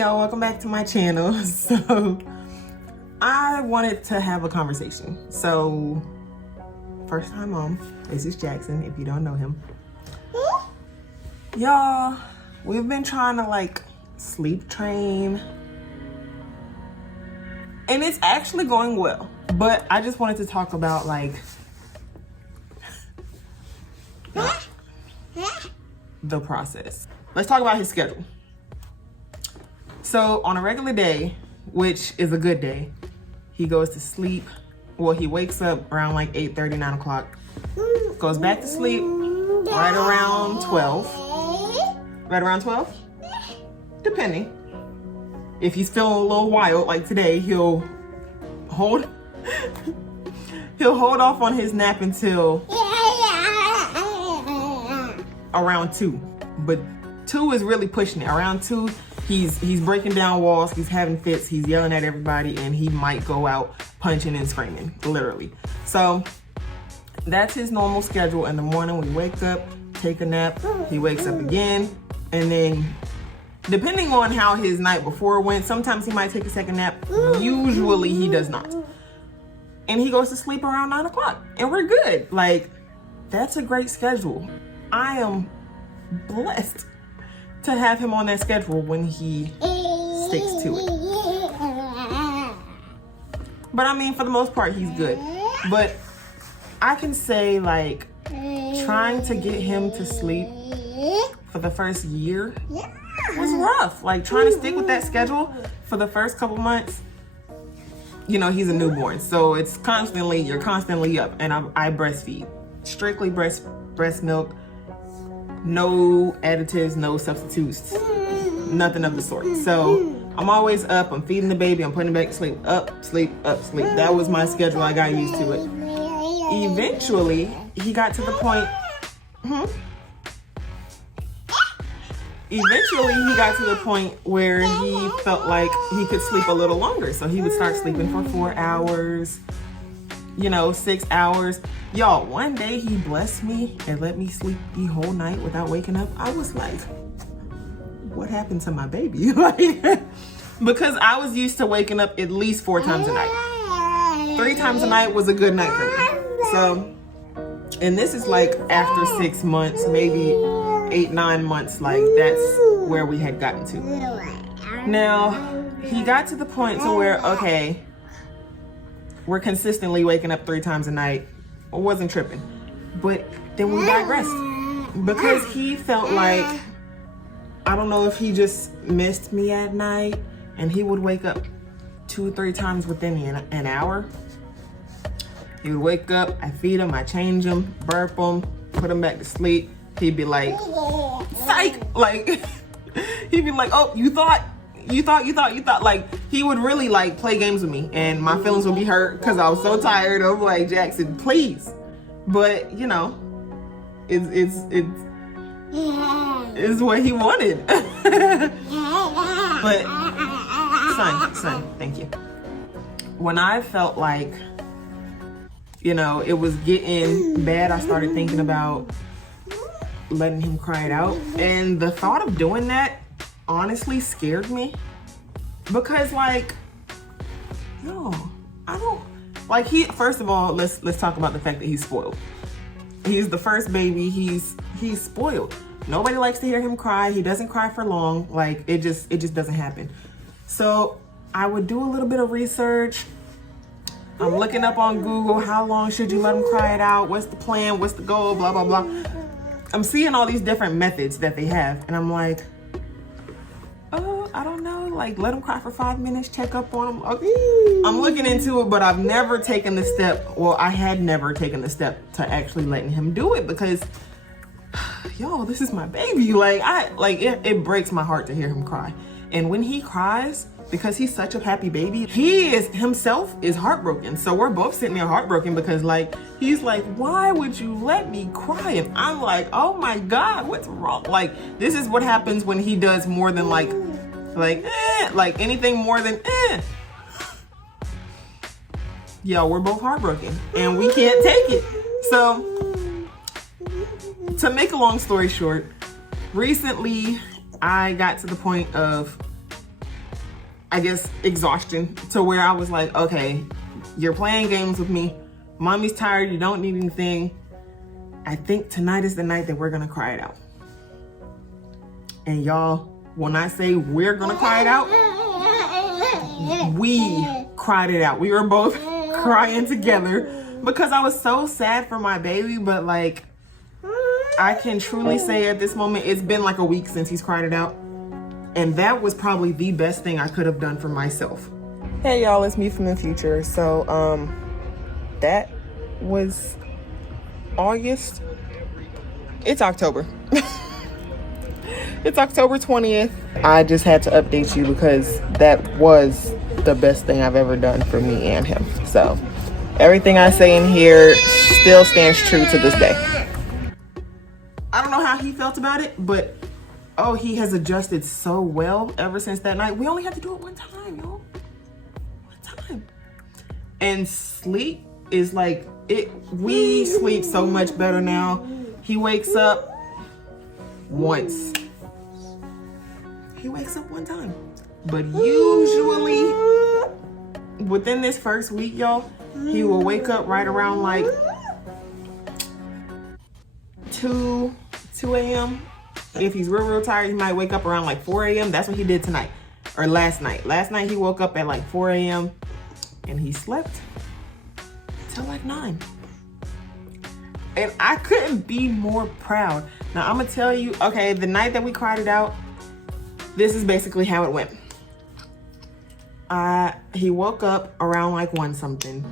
y'all, welcome back to my channel. So I wanted to have a conversation. So first time mom, this is Jackson, if you don't know him. Y'all, we've been trying to like sleep train and it's actually going well, but I just wanted to talk about like the process. Let's talk about his schedule. So on a regular day, which is a good day, he goes to sleep. Well, he wakes up around like 8:30, 9 o'clock, goes back to sleep right around 12. Right around 12? Depending. If he's feeling a little wild, like today, he'll hold off on his nap until around 2. But 2 is really pushing it. Around 2, he's breaking down walls, he's having fits, he's yelling at everybody, and he might go out punching and screaming, literally. So that's his normal schedule. In the morning, we wake up, take a nap, he wakes up again, and then depending on how his night before went, sometimes he might take a second nap. Usually he does not. And he goes to sleep around 9 o'clock, and we're good. Like, that's a great schedule. I am blessed to have him on that schedule when he sticks to it. But I mean, for the most part, he's good. But I can say like trying to get him to sleep for the first year was rough. Like trying to stick with that schedule for the first couple months. You know, he's a newborn, so it's you're constantly up, and I breastfeed. Strictly breast milk. No additives, no substitutes, nothing of the sort. So I'm always up, I'm feeding the baby, I'm putting him back to sleep, up, sleep, up, sleep. That was my schedule, I got used to it. Eventually, he got to the point, where he felt like he could sleep a little longer. So he would start sleeping for 4 hours, 6 hours. Y'all, one day he blessed me and let me sleep the whole night without waking up. I was like, what happened to my baby? Like, because I was used to waking up at least 4 times a night. 3 times a night was a good night for me. So, and this is like after 6 months, maybe 8, 9 months, like that's where we had gotten to. Now, he got to the point to where, okay, we're consistently waking up 3 times a night. I wasn't tripping. But then we digressed. Because he felt like, I don't know if he just missed me at night, and he would wake up 2 or 3 times within an hour. He would wake up, I feed him, I change him, burp him, put him back to sleep. He'd be like, psych! Like, he'd be like, oh, you thought. Like, he would really like play games with me, and my feelings would be hurt because I was so tired of like, Jackson, please. But it's what he wanted. But son, thank you. When I felt like, it was getting bad, I started thinking about letting him cry it out. And the thought of doing that honestly scared me, because like, no, I don't like first of all, let's talk about the fact that he's spoiled. He's the first baby. He's spoiled. Nobody likes to hear him cry. He doesn't cry for long. Like, it just doesn't happen. So I would do a little bit of research. I'm looking up on Google, how long should you let him cry it out? What's the plan? What's the goal? Blah, blah, blah. I'm seeing all these different methods that they have, and I'm like, I don't know, like let him cry for 5 minutes, check up on him. Okay. I'm looking into it, but I've never taken the step. Well, I had never taken the step to actually letting him do it, because yo, this is my baby. Like, it breaks my heart to hear him cry. And when he cries, because he's such a happy baby, he himself is heartbroken. So we're both sitting there heartbroken, because like, he's like, why would you let me cry? And I'm like, oh my God, what's wrong? Like, this is what happens when he does more than like anything more than Yo, we're both heartbroken and we can't take it. So to make a long story short, recently I got to the point of I guess, exhaustion to where I was like, okay, you're playing games with me. Mommy's tired, you don't need anything. I think tonight is the night that we're gonna cry it out. And y'all, when I say we're gonna cry it out, we cried it out. We were both crying together because I was so sad for my baby, but like, I can truly say at this moment, it's been like a week since he's cried it out. And that was probably the best thing I could have done for myself. Hey y'all, it's me from the future. So, that was August. It's October. It's October 20th. I just had to update you because that was the best thing I've ever done for me and him. So everything I say in here still stands true to this day. I don't know how he felt about it, but oh, he has adjusted so well ever since that night. We only had to do it one time, y'all. One time. And sleep is like it. We sleep so much better now. He wakes up once. He wakes up one time. But usually within this first week, y'all, he will wake up right around like 2 a.m. If he's real tired, he might wake up around like 4 a.m. That's what he did tonight or last night. Last night he woke up at like 4 a.m. and he slept till like 9. And I couldn't be more proud. Now I'm gonna tell you, okay, the night that we cried it out, this is basically how it went. He woke up around like 1 something,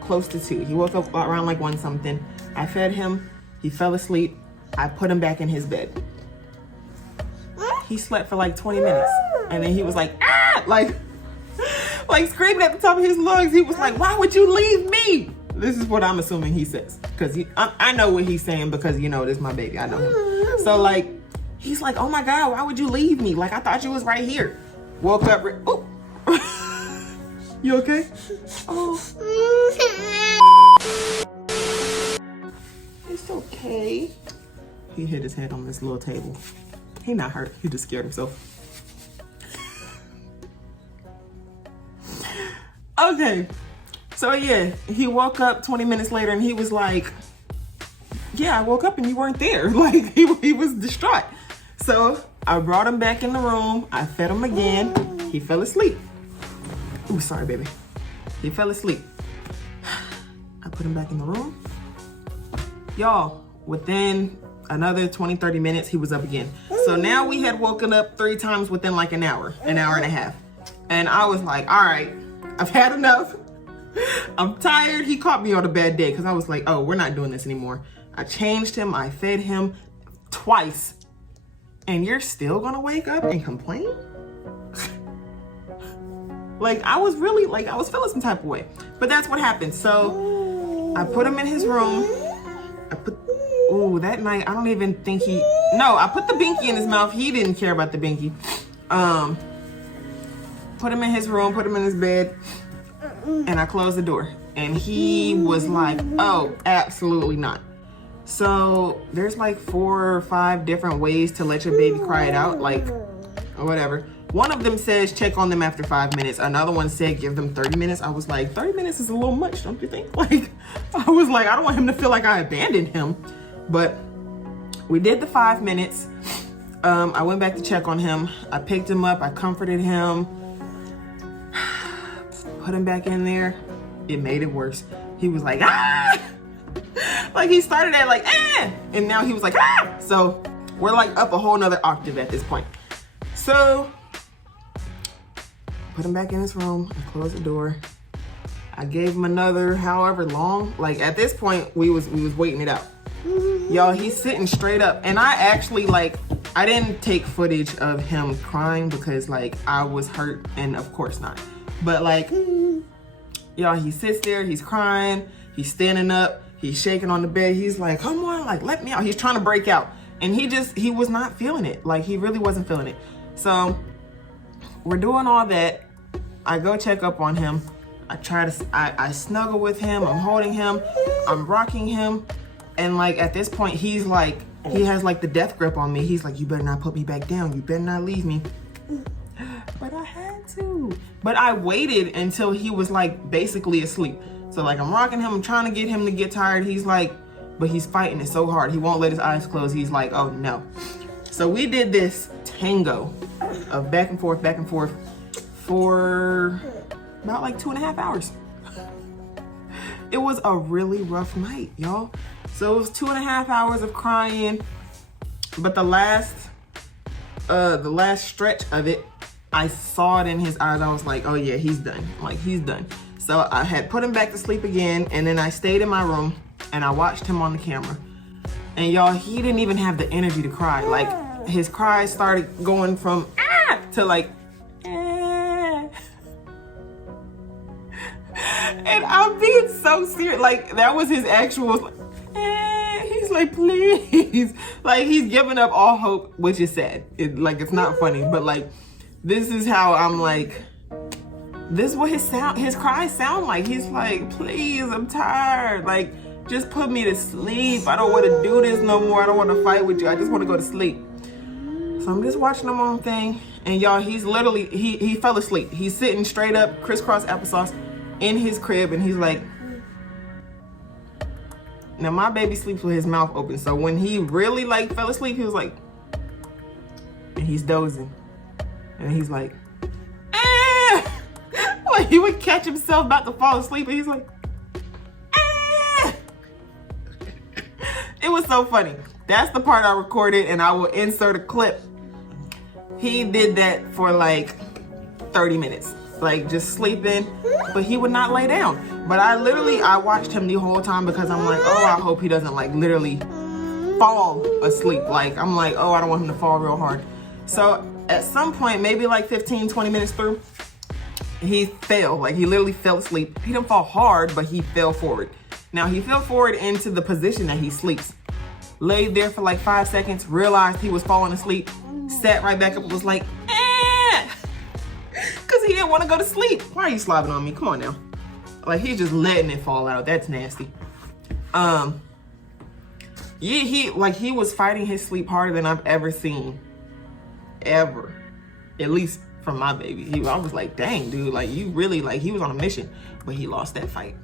close to 2. He woke up around like 1 something. I fed him, he fell asleep. I put him back in his bed. He slept for like 20 minutes. And then he was like, ah, like screaming at the top of his lungs. He was like, why would you leave me? This is what I'm assuming he says. Because I know what he's saying because, you know, this is my baby. I know him. So like, he's like, oh my God, why would you leave me? Like, I thought you was right here. Woke up, oh. You okay? Oh. It's okay. He hit his head on this little table. He not hurt, he just scared himself. Okay, so yeah, he woke up 20 minutes later and he was like, yeah, I woke up and you weren't there. Like, he was distraught. So I brought him back in the room. I fed him again. He fell asleep. Ooh, sorry, baby. He fell asleep. I put him back in the room. Y'all, within another 20-30 minutes, he was up again. So now we had woken up 3 times within like an hour and a half. And I was like, all right, I've had enough. I'm tired. He caught me on a bad day because I was like, oh, we're not doing this anymore. I changed him. I fed him twice. And you're still gonna wake up and complain? Like, I was really, like, I was feeling some type of way. But that's what happened. So I put him in his room. Ooh, that night, I don't even think I put the binky in his mouth. He didn't care about the binky. Put him in his room, put him in his bed, and I closed the door. And he was like, oh, absolutely not. So there's like 4 or 5 different ways to let your baby cry it out, like, or whatever. One of them says check on them after 5 minutes. Another one said give them 30 minutes. I was like, 30 minutes is a little much, don't you think? Like, I was like, I don't want him to feel like I abandoned him. But we did the 5 minutes. I went back to check on him. I picked him up. I comforted him. Put him back in there. It made it worse. He was like, ah! Like, he started at like, ah! And now he was like, ah! So we're like up a whole nother octave at this point. So put him back in his room. I closed the door. I gave him another however long. Like, at this point, we was waiting it out. Y'all, he's sitting straight up. And I actually, like, I didn't take footage of him crying because, like, I was hurt, and of course not. But, like, y'all, he sits there, he's crying, he's standing up, he's shaking on the bed. He's like, come on, like, let me out. He's trying to break out. And he was not feeling it. Like, he really wasn't feeling it. So we're doing all that. I go check up on him. I snuggle with him. I'm holding him. I'm rocking him. And like, at this point, he's like, he has like the death grip on me. He's like, you better not put me back down. You better not leave me. but I had to. But I waited until he was like basically asleep. So like I'm rocking him, I'm trying to get him to get tired. He's like, but he's fighting it so hard. He won't let his eyes close. He's like, oh no. So we did this tango of back and forth for about like 2.5 hours. It was a really rough night, y'all. So it was 2.5 hours of crying. But the last stretch of it, I saw it in his eyes. I was like, oh yeah, he's done. Like, he's done. So I had put him back to sleep again, and then I stayed in my room and I watched him on the camera. And y'all, he didn't even have the energy to cry. Like, his cries started going from ah to like ah. And I'm being so serious. Like, that was his actual ah. He's like, please. Like, he's giving up all hope, which is sad. It's not funny, but like, this is how I'm like, this is what his cries sound like. He's like, please, I'm tired. Like, just put me to sleep. I don't want to do this no more. I don't want to fight with you. I just want to go to sleep. So I'm just watching him on thing. And y'all, he's literally, he fell asleep. He's sitting straight up, crisscross applesauce in his crib. And he's like, now my baby sleeps with his mouth open. So when he really like fell asleep, he was like, and he's dozing. And he's like, ah! Like, he would catch himself about to fall asleep. And he's like, ah! It was so funny. That's the part I recorded, and I will insert a clip. He did that for like 30 minutes, like just sleeping, but he would not lay down. But I watched him the whole time because I'm like, oh, I hope he doesn't like literally fall asleep. Like, I'm like, oh, I don't want him to fall real hard. So at some point, maybe like 15, 20 minutes through, he fell. Like, he literally fell asleep. He didn't fall hard, but he fell forward. Now, he fell forward into the position that he sleeps. Laid there for like 5 seconds, realized he was falling asleep, sat right back up and was like, eh! Because he didn't want to go to sleep. Why are you slobbing on me? Come on now. Like, he's just letting it fall out. That's nasty. Yeah, he was fighting his sleep harder than I've ever seen. Ever. At least from my baby. I was like, dang, dude, like, you really, like, he was on a mission, but he lost that fight.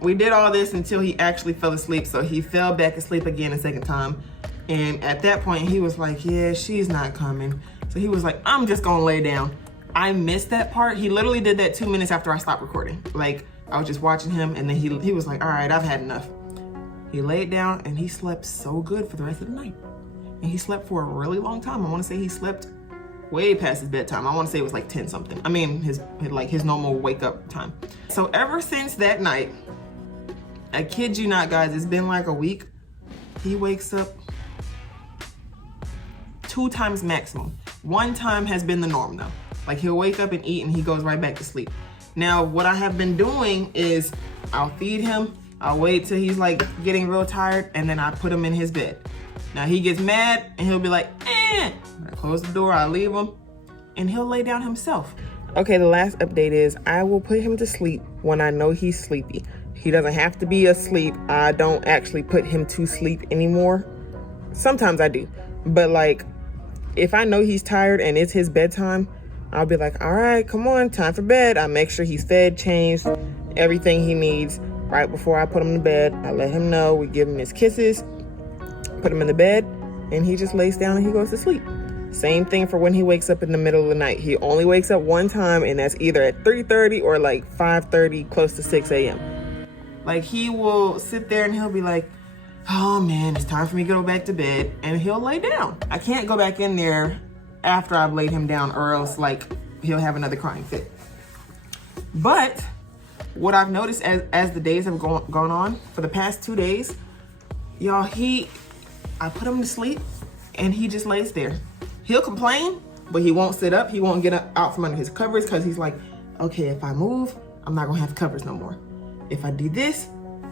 We did all this until he actually fell asleep. So he fell back asleep again a second time. And at that point, he was like, yeah, she's not coming. So he was like, I'm just gonna lay down. I missed that part. He literally did that 2 minutes after I stopped recording. Like, I was just watching him, and then he was like, all right, I've had enough. He laid down and he slept so good for the rest of the night. And he slept for a really long time. I wanna say he slept way past his bedtime. I wanna say it was like 10 something. I mean, his normal wake up time. So ever since that night, I kid you not, guys, it's been like a week. He wakes up 2 times maximum. 1 time has been the norm though. Like, he'll wake up and eat and he goes right back to sleep. Now, what I have been doing is I'll feed him, I'll wait till he's like getting real tired, and then I put him in his bed. Now he gets mad and he'll be like, eh. I close the door, I leave him, and he'll lay down himself. Okay, the last update is I will put him to sleep when I know he's sleepy. He doesn't have to be asleep. I don't actually put him to sleep anymore. Sometimes I do. But like, if I know he's tired and it's his bedtime, I'll be like, all right, come on, time for bed. I make sure he's fed, changed, everything he needs. Right before I put him to bed, I let him know. We give him his kisses, put him in the bed, and he just lays down and he goes to sleep. Same thing for when he wakes up in the middle of the night. He only wakes up 1 time, and that's either at 3:30 or like 5:30, close to 6 a.m. Like, he will sit there and he'll be like, oh man, it's time for me to go back to bed. And he'll lay down. I can't go back in there after I've laid him down, or else like he'll have another crying fit. But what I've noticed as the days have gone on, for the past 2 days, y'all, I put him to sleep and he just lays there. He'll complain, but he won't sit up. He won't get out from under his covers because he's like, okay, if I move, I'm not gonna have covers no more. If I do this,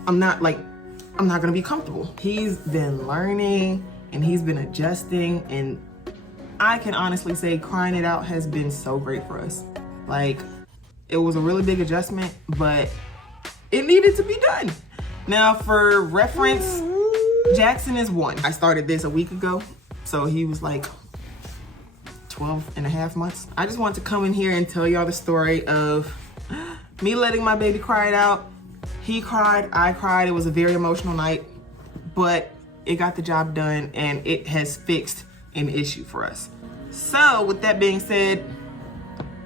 I'm not gonna be comfortable. He's been learning and he's been adjusting, and I can honestly say crying it out has been so great for us. Like, it was a really big adjustment, but it needed to be done. Now, for reference, Jackson is 1. I started this a week ago, so he was like 12.5 months. I just want to come in here and tell y'all the story of me letting my baby cry it out. He cried, I cried. It was a very emotional night, but it got the job done and it has fixed an issue for us. So with that being said,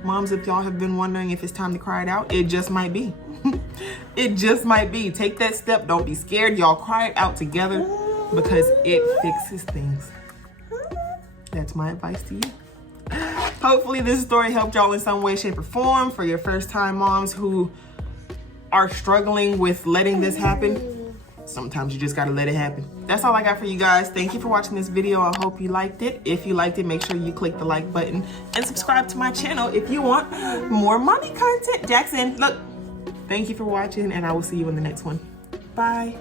moms, if y'all have been wondering if it's time to cry it out, it just might be. It just might be. Take that step. Don't be scared. Y'all cry it out together because it fixes things. That's my advice to you. Hopefully this story helped y'all in some way, shape, or form. For your first time moms who are struggling with letting this happen, sometimes you just gotta let it happen. That's all I got for you guys. Thank you for watching this video. I hope you liked it. If you liked it, make sure you click the like button and subscribe to my channel if you want more mommy content. Jackson, look. Thank you for watching, and I will see you in the next one. Bye.